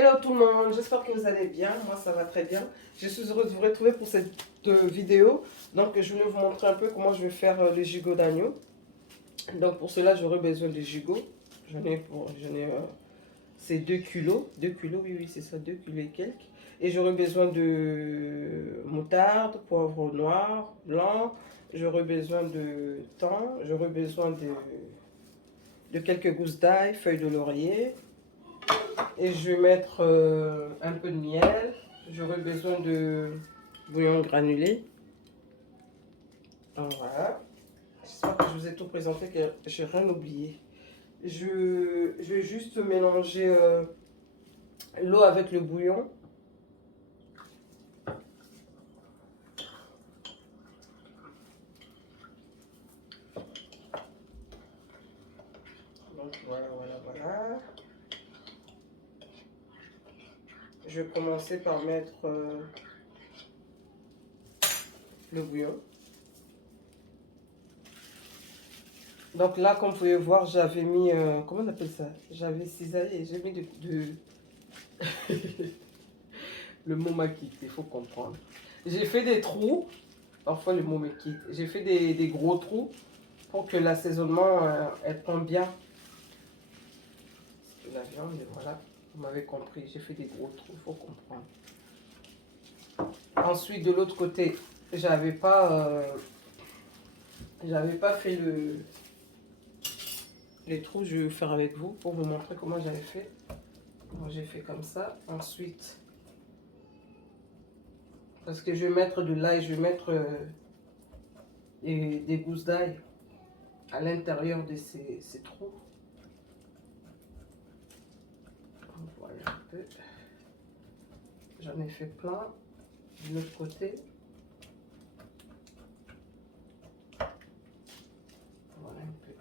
Hello tout le monde, j'espère que vous allez bien, moi ça va très bien. Je suis heureuse de vous retrouver pour cette vidéo. Donc je voulais vous montrer un peu comment je vais faire les gigots d'agneau. Donc pour cela j'aurai besoin de gigots. C'est 2 kilos, 2 kilos, oui c'est ça, 2 kilos et quelques. Et j'aurai besoin de moutarde, poivre noir, blanc. J'aurai besoin de thon, j'aurai besoin de quelques gousses d'ail, feuilles de laurier. Et je vais mettre un peu de miel. J'aurai besoin de bouillon granulé. Donc voilà. J'espère que je vous ai tout présenté, que je n'ai rien oublié. Je vais juste mélanger l'eau avec le bouillon. Donc voilà. Je vais commencer par mettre le bouillon. Donc là, comme vous pouvez voir, j'avais mis, comment on appelle ça? J'avais cisaillé, j'ai mis le mot m'a quitté, il faut comprendre. J'ai fait des trous, parfois le mot me quitte. J'ai fait des gros trous pour que l'assaisonnement, elle prend bien la viande. Et voilà, vous m'avez compris, j'ai fait des gros trous, il faut comprendre. Ensuite, de l'autre côté, j'avais pas fait les trous. Je vais faire avec vous pour vous montrer comment j'avais fait. J'ai fait comme ça. Ensuite, parce que je vais mettre de l'ail, je vais mettre des gousses d'ail à l'intérieur de ces trous. Voilà un peu. J'en ai fait plein. De l'autre côté. Voilà un peu.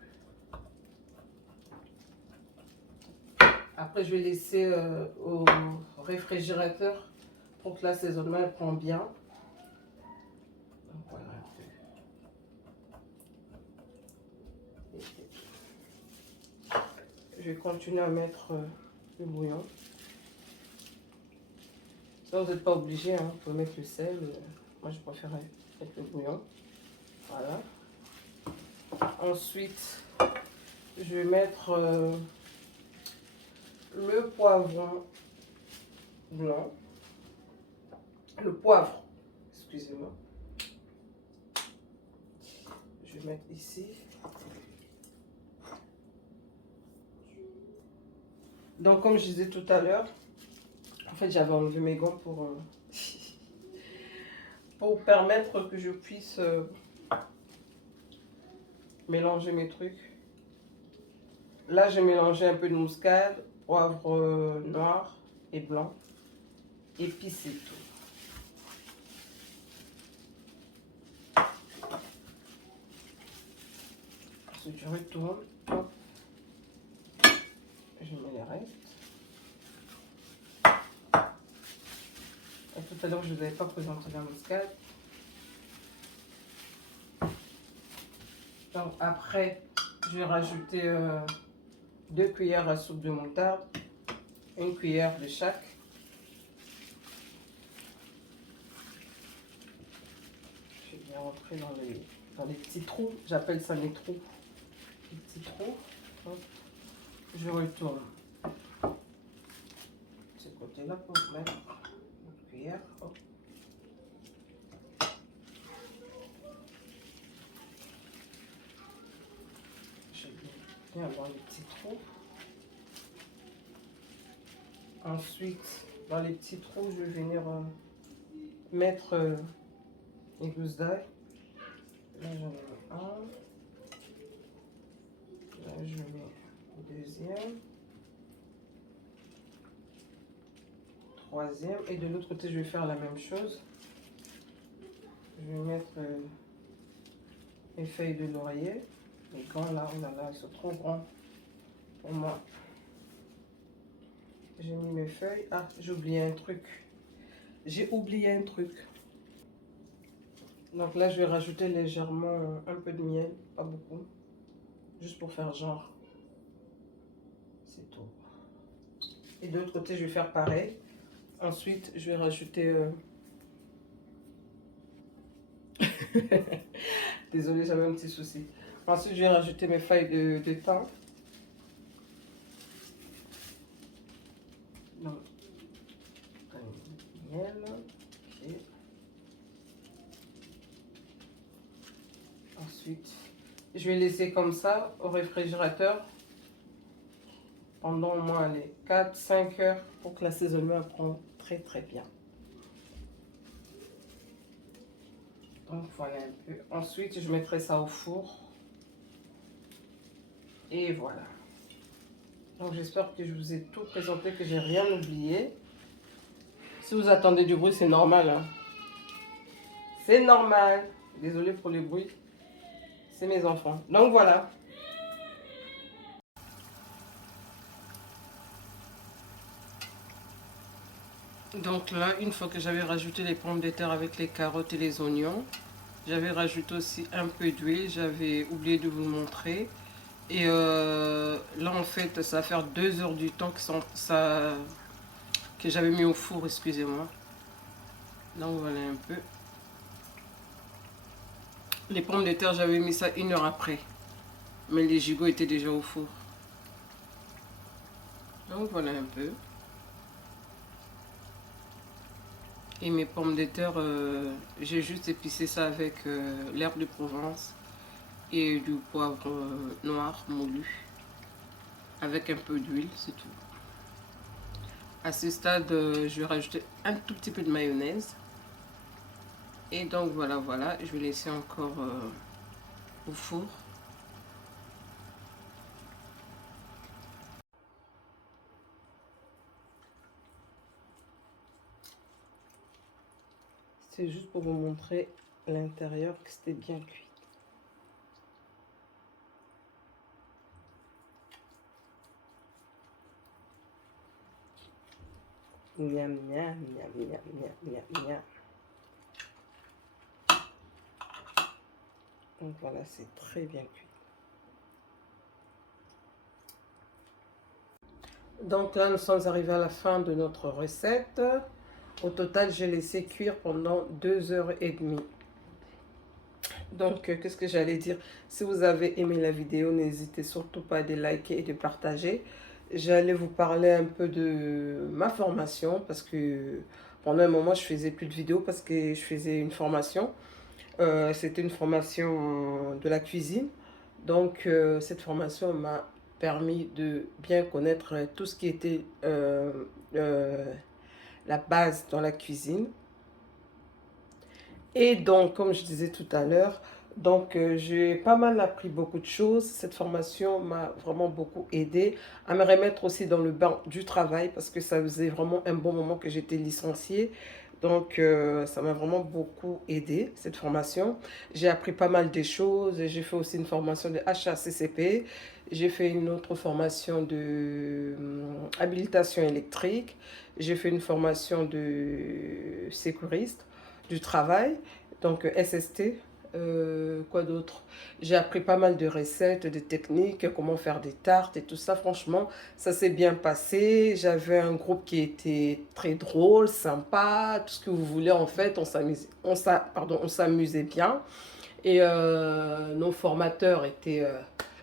Après, je vais laisser au réfrigérateur pour que l'assaisonnement prend bien. Donc, voilà un peu. Je vais continuer à mettre le bouillon. Ça, vous n'êtes pas obligé, hein. Vous pouvez mettre le sel. Moi, je préfère mettre le bouillon. Voilà. Ensuite, je vais mettre le poivron blanc. Le poivre, excusez-moi. Je vais mettre ici. Donc, comme je disais tout à l'heure, en fait, j'avais enlevé mes gants pour permettre que je puisse mélanger mes trucs. Là, j'ai mélangé un peu de muscade, poivre noir et blanc. Et puis, c'est tout. Ensuite, je retourne. Hop. Je mets les restes. Et tout à l'heure, je ne vous avais pas présenté la muscade. Donc, après, je vais rajouter 2 cuillères à soupe de moutarde. 1 cuillère de chaque. Je vais bien rentrer dans les petits trous. J'appelle ça les trous. Les petits trous. Hop. Je retourne ce côté-là pour mettre une cuillère. Hop. Je vais bien avoir les petits trous. Ensuite, dans les petits trous, je vais venir mettre les gousses d'ail. Là, j'en ai un. Là, je mets le deuxième. Troisième. Et de l'autre côté, je vais faire la même chose. Je vais mettre les feuilles de laurier. Les gants là, oh là là, ils sont trop grands pour moi. J'ai mis mes feuilles. Ah, j'ai oublié un truc. Donc là, je vais rajouter légèrement un peu de miel, pas beaucoup. Juste pour faire genre. C'est tout. Et de l'autre côté, je vais faire pareil. Ensuite, je vais rajouter... Désolée, j'avais un petit souci. Ensuite, je vais rajouter mes feuilles de thym. Donc, miel. Ok. Ensuite, je vais laisser comme ça au réfrigérateur pendant au moins les 4-5 heures pour que l'assaisonnement prenne très bien. Donc voilà un peu. Ensuite, je mettrai ça au four. Et voilà. Donc j'espère que je vous ai tout présenté, que j'ai rien oublié. Si vous attendez du bruit, c'est normal. Hein. C'est normal. Désolée pour le bruit. C'est mes enfants. Donc voilà. Donc là, une fois que j'avais rajouté les pommes de terre avec les carottes et les oignons, j'avais rajouté aussi un peu d'huile. J'avais oublié de vous le montrer. Et là, en fait, ça va faire 2 heures du temps que j'avais mis au four, excusez-moi. Donc voilà un peu. Les pommes de terre, j'avais mis ça 1 heure après. Mais les gigots étaient déjà au four. Donc voilà un peu. Et mes pommes de terre, j'ai juste épicé ça avec l'herbe de Provence et du poivre noir moulu. Avec un peu d'huile, c'est tout. À ce stade, je vais rajouter un tout petit peu de mayonnaise. Et donc voilà, je vais laisser encore au four. C'est juste pour vous montrer l'intérieur que c'était bien cuit. Miam, miam, miam, miam, miam, miam, miam. Donc voilà, c'est très bien cuit. Donc là, nous sommes arrivés à la fin de notre recette. Au total, j'ai laissé cuire pendant 2 h 30. Donc, qu'est-ce que j'allais dire? Si vous avez aimé la vidéo, n'hésitez surtout pas à liker et de partager. J'allais vous parler un peu de ma formation parce que pendant un moment, je faisais plus de vidéos parce que je faisais une formation. C'était une formation de la cuisine. Donc, cette formation m'a permis de bien connaître tout ce qui était la base dans la cuisine. Et donc, comme je disais tout à l'heure, donc j'ai pas mal appris beaucoup de choses. Cette formation m'a vraiment beaucoup aidé à me remettre aussi dans le bain du travail parce que ça faisait vraiment un bon moment que j'étais licenciée. Donc, ça m'a vraiment beaucoup aidé, cette formation. J'ai appris pas mal de choses. J'ai fait aussi une formation de HACCP. J'ai fait une autre formation de habilitation électrique. J'ai fait une formation de sécuriste du travail, donc SST. Quoi d'autre? J'ai appris pas mal de recettes, de techniques, comment faire des tartes et tout ça. Franchement, ça s'est bien passé. J'avais un groupe qui était très drôle, sympa, tout ce que vous voulez en fait. On s'amusait bien. Et nos formateurs étaient,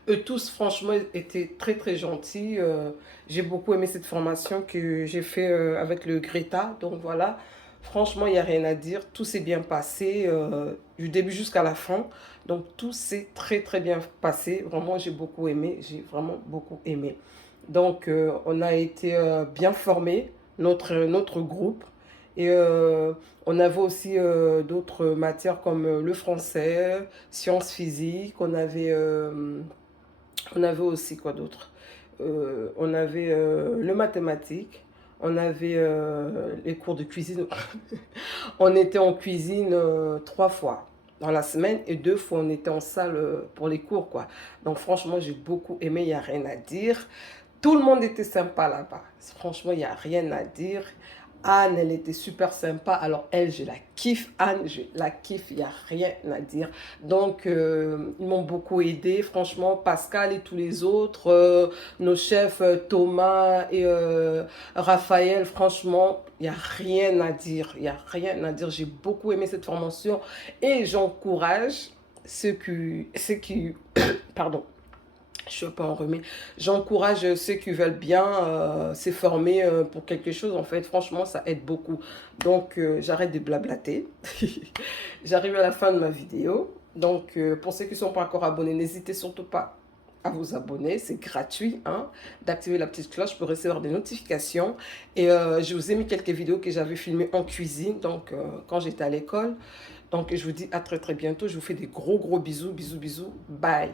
eux tous, franchement, étaient très gentils. J'ai beaucoup aimé cette formation que j'ai fait avec le Greta. Donc voilà, franchement, il n'y a rien à dire. Tout s'est bien passé du début jusqu'à la fin. Donc tout s'est très bien passé. Vraiment, j'ai beaucoup aimé. J'ai vraiment beaucoup aimé. Donc on a été bien formés, notre groupe. Et on avait aussi d'autres matières comme le français, sciences physiques. On avait aussi quoi d'autre? On avait le mathématique. On avait les cours de cuisine. On était en cuisine 3 fois dans la semaine et 2 fois on était en salle pour les cours, quoi. Donc franchement, j'ai beaucoup aimé, il n'y a rien à dire. Tout le monde était sympa là-bas. Franchement, il n'y a rien à dire. Anne, elle était super sympa. Alors elle, je la kiffe. Anne, je la kiffe. Il n'y a rien à dire. Donc, ils m'ont beaucoup aidé. Franchement, Pascal et tous les autres, nos chefs Thomas et Raphaël, franchement, il n'y a rien à dire. Il n'y a rien à dire. J'ai beaucoup aimé cette formation et j'encourage ceux qui pardon, je suis pas enrhumée. J'encourage ceux qui veulent bien se former pour quelque chose. En fait, franchement, ça aide beaucoup. Donc, j'arrête de blablater. J'arrive à la fin de ma vidéo. Donc, pour ceux qui ne sont pas encore abonnés, n'hésitez surtout pas à vous abonner. C'est gratuit, hein, d'activer la petite cloche pour recevoir des notifications. Et je vous ai mis quelques vidéos que j'avais filmées en cuisine, donc quand j'étais à l'école. Donc, je vous dis à très très bientôt. Je vous fais des gros bisous, bisous, bisous. Bye.